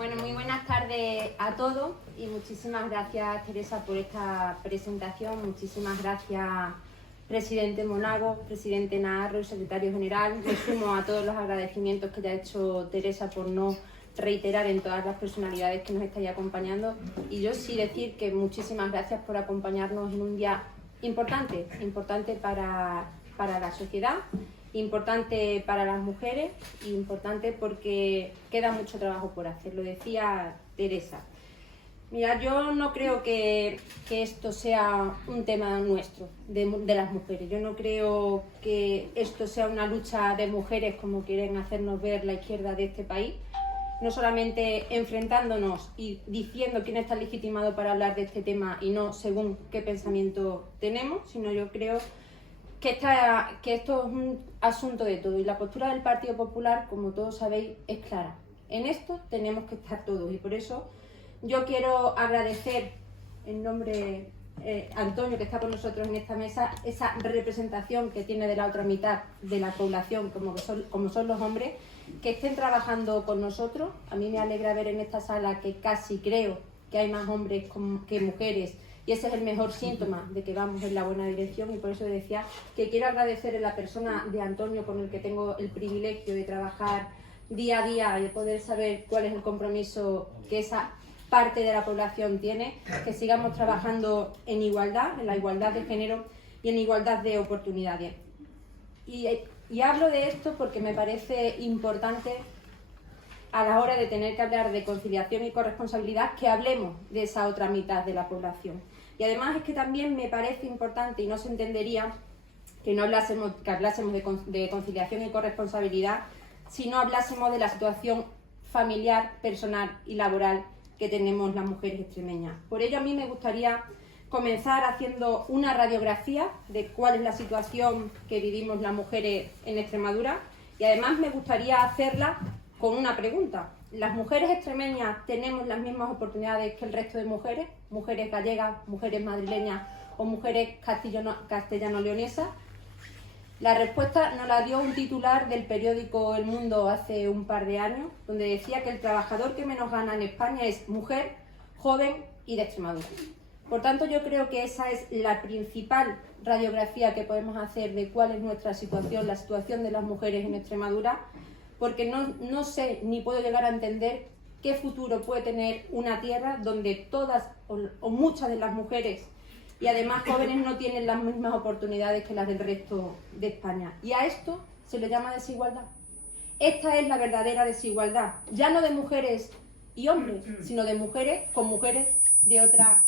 Bueno, muy buenas tardes a todos y muchísimas gracias, Teresa, por esta presentación. Muchísimas gracias, presidente Monago, presidente Naharro y secretario general. Me sumo a todos los agradecimientos que ya ha hecho Teresa por no reiterar en todas las personalidades que nos estáis acompañando. Y yo sí decir que muchísimas gracias por acompañarnos en un día importante para la sociedad, importante para las mujeres, importante porque queda mucho trabajo por hacer, lo decía Teresa. Mira, yo no creo que esto sea un tema nuestro, de las mujeres. Yo no creo que esto sea una lucha de mujeres como quieren hacernos ver la izquierda de este país, no solamente enfrentándonos y diciendo quién está legitimado para hablar de este tema y no según qué pensamiento tenemos, sino yo creo que esto es un asunto de todo y la postura del Partido Popular, como todos sabéis, es clara. En esto tenemos que estar todos y por eso yo quiero agradecer en nombre de Antonio, que está con nosotros en esta mesa, esa representación que tiene de la otra mitad de la población, como son los hombres, que estén trabajando con nosotros. A mí me alegra ver en esta sala que casi creo que hay más hombres que mujeres. Y ese es el mejor síntoma de que vamos en la buena dirección y por eso decía que quiero agradecer a la persona de Antonio con el que tengo el privilegio de trabajar día a día y de poder saber cuál es el compromiso que esa parte de la población tiene, que sigamos trabajando en igualdad, en la igualdad de género y en igualdad de oportunidades. Y hablo de esto porque me parece importante a la hora de tener que hablar de conciliación y corresponsabilidad, que hablemos de esa otra mitad de la población. Y además es que también me parece importante y no se entendería que hablásemos de conciliación y corresponsabilidad si no hablásemos de la situación familiar, personal y laboral que tenemos las mujeres extremeñas. Por ello a mí me gustaría comenzar haciendo una radiografía de cuál es la situación que vivimos las mujeres en Extremadura y además me gustaría hacerla con una pregunta. ¿Las mujeres extremeñas tenemos las mismas oportunidades que el resto de mujeres? ¿Mujeres gallegas, mujeres madrileñas o mujeres castellano-leonesas? La respuesta nos la dio un titular del periódico El Mundo hace un par de años, donde decía que el trabajador que menos gana en España es mujer, joven y de Extremadura. Por tanto, yo creo que esa es la principal radiografía que podemos hacer de cuál es nuestra situación, la situación de las mujeres en Extremadura, porque no sé ni puedo llegar a entender qué futuro puede tener una tierra donde todas o muchas de las mujeres y además jóvenes no tienen las mismas oportunidades que las del resto de España. Y a esto se le llama desigualdad. Esta es la verdadera desigualdad, ya no de mujeres y hombres, sino de mujeres con mujeres de otra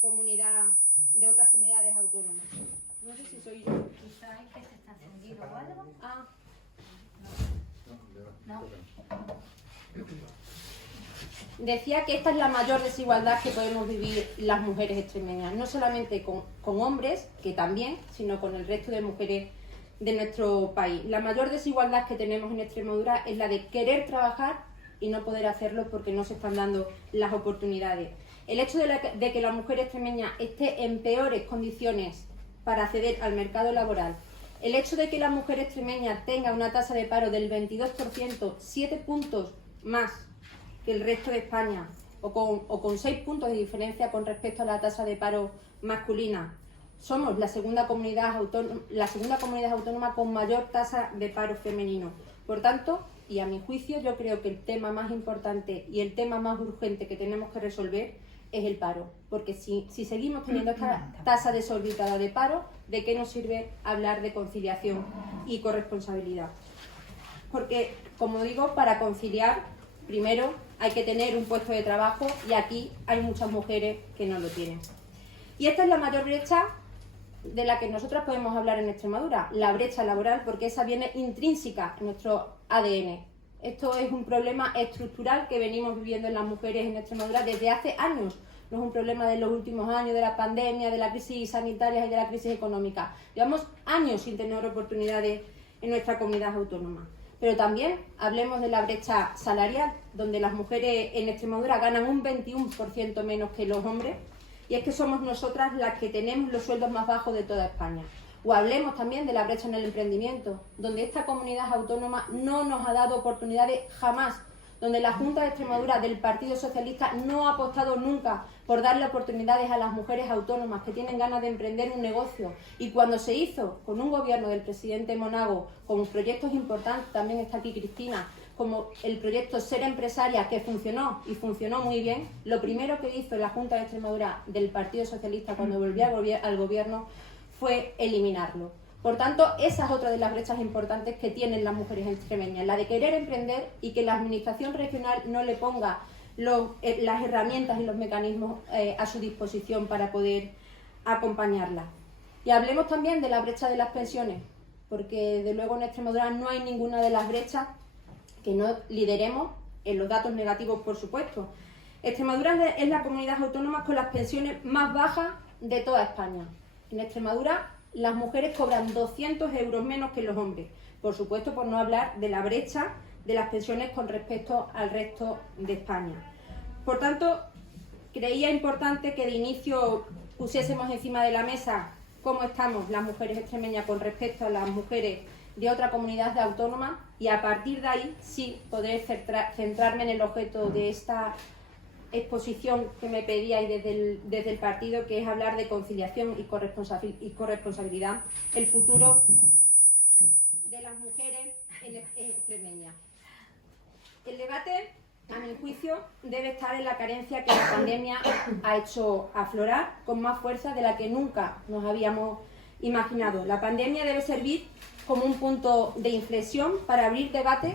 comunidad, de otras comunidades autónomas. No sé si soy yo. Quizás es que se está encendido o algo. Ah. No. Decía que esta es la mayor desigualdad que podemos vivir las mujeres extremeñas, no solamente con hombres, que también, sino con el resto de mujeres de nuestro país. La mayor desigualdad que tenemos en Extremadura es la de querer trabajar y no poder hacerlo porque no se están dando las oportunidades. El hecho de que la mujer extremeña esté en peores condiciones para acceder al mercado laboral, el hecho de que la mujer extremeña tenga una tasa de paro del 22%, 7 puntos más que el resto de España, o con 6 puntos de diferencia con respecto a la tasa de paro masculina. Somos la segunda comunidad autónoma con mayor tasa de paro femenino. Por tanto, y a mi juicio, yo creo que el tema más importante y el tema más urgente que tenemos que resolver es el paro. Porque si seguimos teniendo esta tasa desorbitada de paro, ¿de qué nos sirve hablar de conciliación y corresponsabilidad? Porque, como digo, para conciliar, primero hay que tener un puesto de trabajo y aquí hay muchas mujeres que no lo tienen. Y esta es la mayor brecha de la que nosotras podemos hablar en Extremadura, la brecha laboral, porque esa viene intrínseca en nuestro ADN. Esto es un problema estructural que venimos viviendo en las mujeres en Extremadura desde hace años. No es un problema de los últimos años, de la pandemia, de la crisis sanitaria y de la crisis económica. Llevamos años sin tener oportunidades en nuestra comunidad autónoma. Pero también hablemos de la brecha salarial, donde las mujeres en Extremadura ganan un 21% menos que los hombres, y es que somos nosotras las que tenemos los sueldos más bajos de toda España. O hablemos también de la brecha en el emprendimiento, donde esta comunidad autónoma no nos ha dado oportunidades jamás, donde la Junta de Extremadura del Partido Socialista no ha apostado nunca por darle oportunidades a las mujeres autónomas que tienen ganas de emprender un negocio. Y cuando se hizo con un gobierno del presidente Monago, con proyectos importantes, también está aquí Cristina, como el proyecto Ser Empresaria, que funcionó y funcionó muy bien, lo primero que hizo la Junta de Extremadura del Partido Socialista cuando volvió al gobierno fue eliminarlo. Por tanto, esa es otra de las brechas importantes que tienen las mujeres extremeñas, la de querer emprender y que la administración regional no le ponga las herramientas y los mecanismos a su disposición para poder acompañarlas. Y hablemos también de la brecha de las pensiones, porque de luego en Extremadura no hay ninguna de las brechas que no lideremos, en los datos negativos por supuesto. Extremadura es la comunidad autónoma con las pensiones más bajas de toda España. En Extremadura las mujeres cobran 200 euros menos que los hombres, por supuesto por no hablar de la brecha de las pensiones con respecto al resto de España. Por tanto, creía importante que de inicio pusiésemos encima de la mesa cómo estamos las mujeres extremeñas con respecto a las mujeres de otra comunidad autónoma y a partir de ahí sí podré centrarme en el objeto de esta exposición que me pedíais desde el partido, que es hablar de conciliación y corresponsabilidad, el futuro de las mujeres extremeñas. El debate, a mi juicio, debe estar en la carencia que la pandemia ha hecho aflorar con más fuerza de la que nunca nos habíamos imaginado. La pandemia debe servir como un punto de inflexión para abrir debates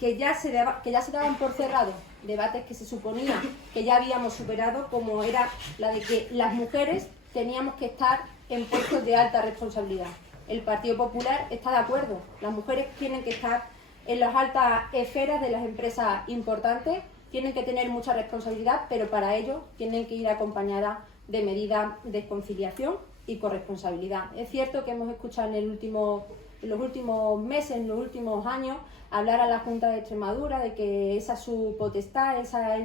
que ya se daban por cerrados, debates que se suponía que ya habíamos superado, como era la de que las mujeres teníamos que estar en puestos de alta responsabilidad. El Partido Popular está de acuerdo, las mujeres tienen que estar en las altas esferas de las empresas importantes, tienen que tener mucha responsabilidad, pero para ello tienen que ir acompañadas de medidas de conciliación y corresponsabilidad. Es cierto que hemos escuchado en los últimos meses, en los últimos años, hablar a la Junta de Extremadura de que esa es su potestad, esa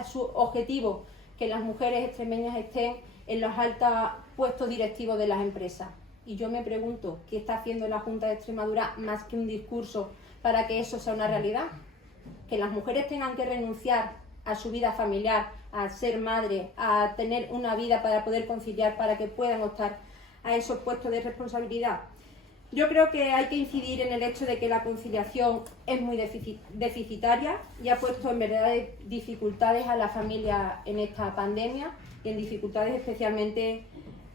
es su objetivo, que las mujeres extremeñas estén en los altos puestos directivos de las empresas. Y yo me pregunto, ¿qué está haciendo la Junta de Extremadura más que un discurso para que eso sea una realidad? Que las mujeres tengan que renunciar a su vida familiar, a ser madre, a tener una vida para poder conciliar, para que puedan optar a esos puestos de responsabilidad. Yo creo que hay que incidir en el hecho de que la conciliación es muy deficitaria y ha puesto en verdad dificultades a la familia en esta pandemia y en dificultades especialmente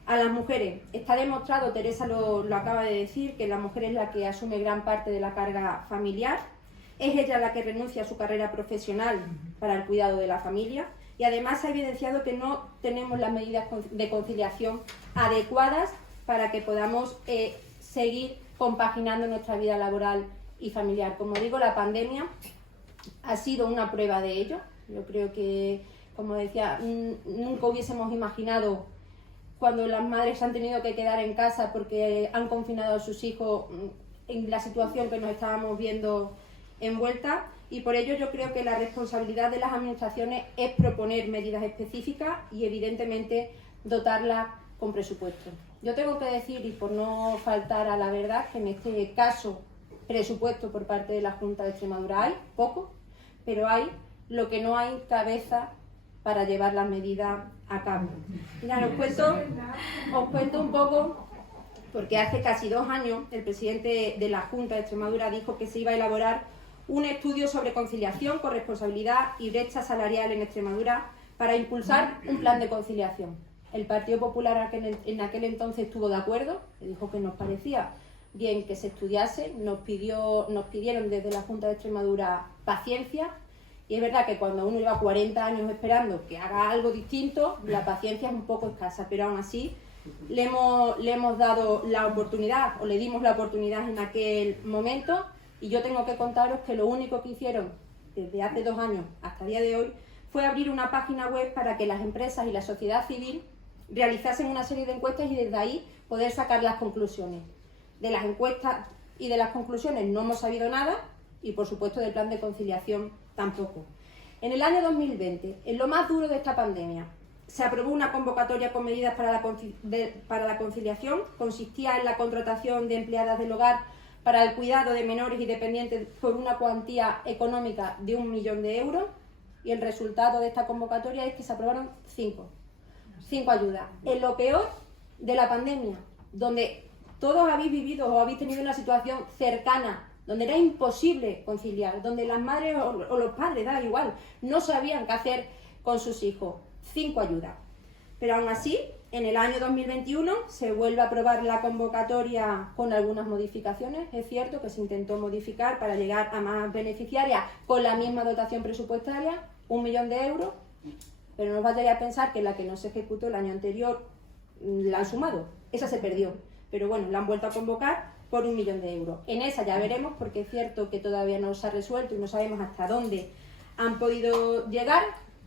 a las mujeres. Está demostrado, Teresa lo acaba de decir, que la mujer es la que asume gran parte de la carga familiar, es ella la que renuncia a su carrera profesional para el cuidado de la familia y además ha evidenciado que no tenemos las medidas de conciliación adecuadas para que podamos seguir compaginando nuestra vida laboral y familiar. Como digo, la pandemia ha sido una prueba de ello. Yo creo que, como decía, nunca hubiésemos imaginado cuando las madres han tenido que quedar en casa porque han confinado a sus hijos en la situación que nos estábamos viendo envuelta, y por ello yo creo que la responsabilidad de las administraciones es proponer medidas específicas y evidentemente dotarlas con presupuesto. Yo tengo que decir, y por no faltar a la verdad, que en este caso presupuesto por parte de la Junta de Extremadura hay poco, pero hay lo que no hay cabeza para llevar las medidas a cabo. Mira, os cuento un poco, porque hace casi 2 años el presidente de la Junta de Extremadura dijo que se iba a elaborar un estudio sobre conciliación, corresponsabilidad y brecha salarial en Extremadura para impulsar un plan de conciliación. El Partido Popular en aquel entonces estuvo de acuerdo, dijo que nos parecía bien que se estudiase, nos pidieron desde la Junta de Extremadura paciencia, y es verdad que cuando uno lleva 40 años esperando que haga algo distinto, la paciencia es un poco escasa, pero aún así le hemos dado la oportunidad, o le dimos la oportunidad en aquel momento, y yo tengo que contaros que lo único que hicieron desde hace 2 años hasta el día de hoy fue abrir una página web para que las empresas y la sociedad civil realizasen una serie de encuestas y desde ahí poder sacar las conclusiones. De las encuestas y de las conclusiones no hemos sabido nada y por supuesto del plan de conciliación tampoco. En el año 2020, en lo más duro de esta pandemia, se aprobó una convocatoria con medidas para la conciliación, consistía en la contratación de empleadas del hogar para el cuidado de menores y dependientes por una cuantía económica de 1 millón de euros, y el resultado de esta convocatoria es que se aprobaron 5 ayudas. En lo peor de la pandemia, donde todos habéis vivido o habéis tenido una situación cercana, donde era imposible conciliar, donde las madres o los padres, da igual, no sabían qué hacer con sus hijos. 5 ayudas. Pero aún así, en el año 2021 se vuelve a aprobar la convocatoria con algunas modificaciones. Es cierto que se intentó modificar para llegar a más beneficiarias con la misma dotación presupuestaria, 1 millón de euros, pero no os vayáis a pensar que la que no se ejecutó el año anterior la han sumado. Esa se perdió. Pero bueno, la han vuelto a convocar por 1 millón de euros. En esa ya veremos, porque es cierto que todavía no se ha resuelto y no sabemos hasta dónde han podido llegar,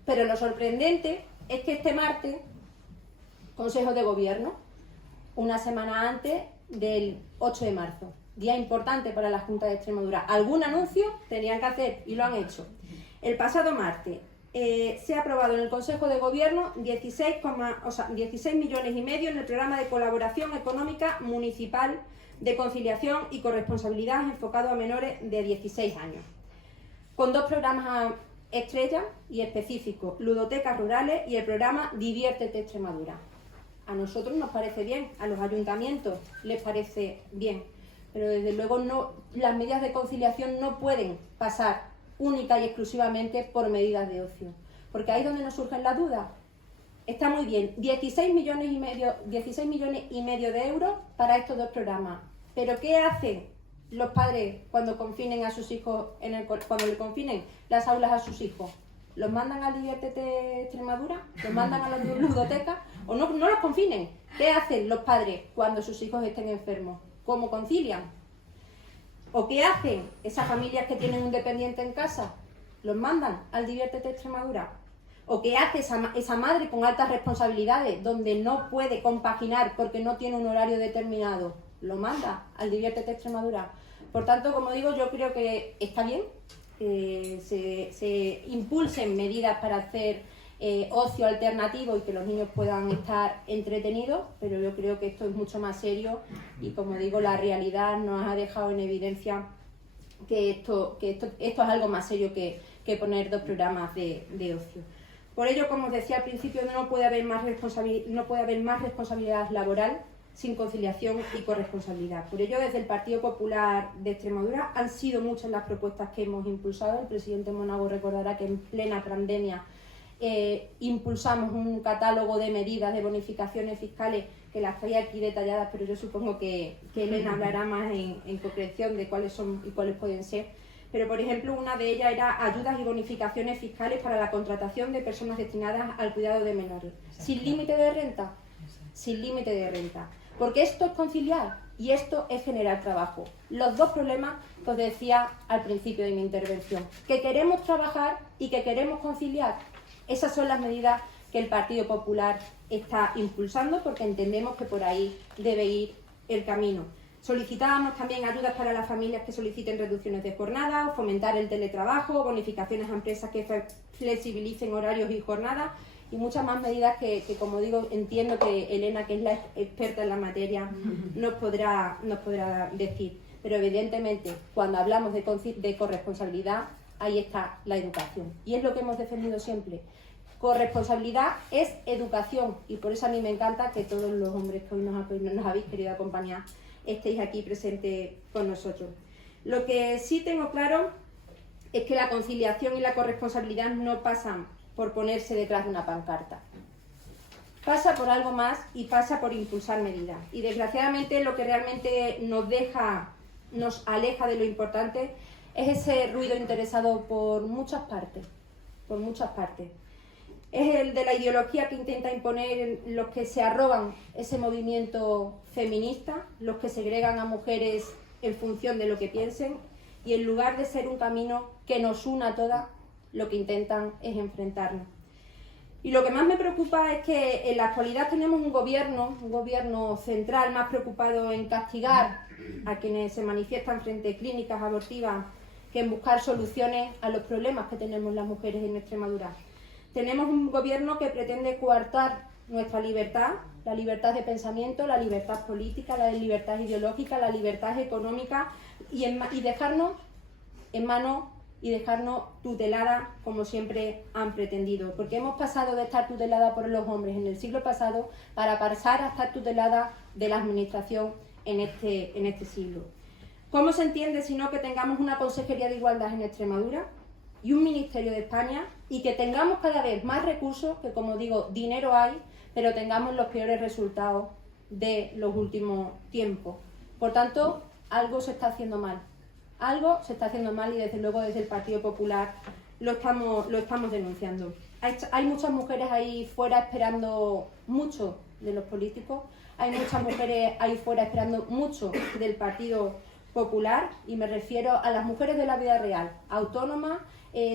pero lo sorprendente es que este martes, Consejo de Gobierno, una semana antes del 8 de marzo, día importante para la Junta de Extremadura. Algún anuncio tenían que hacer y lo han hecho. El pasado martes se ha aprobado en el Consejo de Gobierno 16 millones y medio en el programa de colaboración económica municipal de conciliación y corresponsabilidad enfocado a menores de 16 años, con 2 programas estrella y específicos, ludotecas rurales y el programa Diviértete Extremadura. A nosotros nos parece bien, a los ayuntamientos les parece bien, pero desde luego no, las medidas de conciliación no pueden pasar única y exclusivamente por medidas de ocio, porque ahí es donde nos surgen las dudas. Está muy bien, 16 millones y medio de euros para estos 2 programas, pero ¿qué hacen los padres cuando confinen a sus hijos, cuando le confinen las aulas a sus hijos? ¿Los mandan al Diviértete Extremadura? ¿Los mandan a las ludotecas? ¿O no los confinen? ¿Qué hacen los padres cuando sus hijos estén enfermos? ¿Cómo concilian? ¿O qué hacen esas familias que tienen un dependiente en casa? ¿Los mandan al Diviértete Extremadura? ¿O qué hace esa madre con altas responsabilidades donde no puede compaginar porque no tiene un horario determinado? ¿Lo manda al Diviértete Extremadura? Por tanto, como digo, yo creo que está bien que se impulsen medidas para hacer ocio alternativo y que los niños puedan estar entretenidos, pero yo creo que esto es mucho más serio y, como digo, la realidad nos ha dejado en evidencia que esto es algo más serio que poner 2 programas de ocio. Por ello, como os decía al principio, no puede haber más responsabilidad laboral sin conciliación y corresponsabilidad. Por ello, desde el Partido Popular de Extremadura han sido muchas las propuestas que hemos impulsado. El presidente Monago recordará que en plena pandemia impulsamos un catálogo de medidas de bonificaciones fiscales que las traía aquí detalladas, pero yo supongo que Elena hablará más en concreción de cuáles son y cuáles pueden ser. Pero, por ejemplo, una de ellas era ayudas y bonificaciones fiscales para la contratación de personas destinadas al cuidado de menores, sin límite de renta, sin límite de renta. Porque esto es conciliar y esto es generar trabajo. Los 2 problemas que os decía al principio de mi intervención, que queremos trabajar y que queremos conciliar. Esas son las medidas que el Partido Popular está impulsando, porque entendemos que por ahí debe ir el camino. Solicitábamos también ayudas para las familias que soliciten reducciones de jornada, fomentar el teletrabajo, bonificaciones a empresas que flexibilicen horarios y jornadas, y muchas más medidas que, como digo, entiendo que Elena, que es la experta en la materia, nos podrá decir. Pero evidentemente, cuando hablamos de corresponsabilidad, ahí está la educación. Y es lo que hemos defendido siempre. Corresponsabilidad es educación, y por eso a mí me encanta que todos los hombres que hoy nos habéis querido acompañar estéis aquí presentes con nosotros. Lo que sí tengo claro es que la conciliación y la corresponsabilidad no pasan por ponerse detrás de una pancarta. Pasa por algo más y pasa por impulsar medidas. Y desgraciadamente lo que realmente nos aleja de lo importante es ese ruido interesado por muchas partes. Es el de la ideología que intenta imponer los que se arrogan ese movimiento feminista, los que segregan a mujeres en función de lo que piensen, y en lugar de ser un camino que nos una a todas, lo que intentan es enfrentarnos. Y lo que más me preocupa es que en la actualidad tenemos un gobierno central más preocupado en castigar a quienes se manifiestan frente a clínicas abortivas que en buscar soluciones a los problemas que tenemos las mujeres en Extremadura. Tenemos un gobierno que pretende coartar nuestra libertad, la libertad de pensamiento, la libertad política, la libertad ideológica, la libertad económica y dejarnos en manos y dejarnos tutelada como siempre han pretendido, porque hemos pasado de estar tutelada por los hombres en el siglo pasado para pasar a estar tutelada de la administración en este siglo. ¿Cómo se entiende si no que tengamos una Consejería de Igualdad en Extremadura y un Ministerio de España y que tengamos cada vez más recursos, que como digo, dinero hay, pero tengamos los peores resultados de los últimos tiempos? Por tanto, algo se está haciendo mal. Algo se está haciendo mal y desde luego desde el Partido Popular lo estamos denunciando. Hay muchas mujeres ahí fuera esperando mucho de los políticos, hay muchas mujeres ahí fuera esperando mucho del Partido Popular y me refiero a las mujeres de la vida real, autónomas,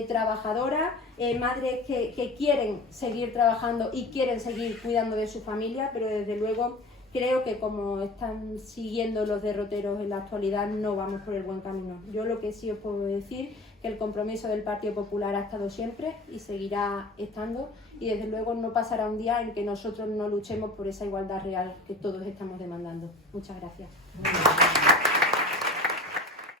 trabajadoras, madres que quieren seguir trabajando y quieren seguir cuidando de su familia, pero desde luego creo que como están siguiendo los derroteros en la actualidad no vamos por el buen camino. Yo lo que sí os puedo decir que el compromiso del Partido Popular ha estado siempre y seguirá estando y desde luego no pasará un día en que nosotros no luchemos por esa igualdad real que todos estamos demandando. Muchas gracias.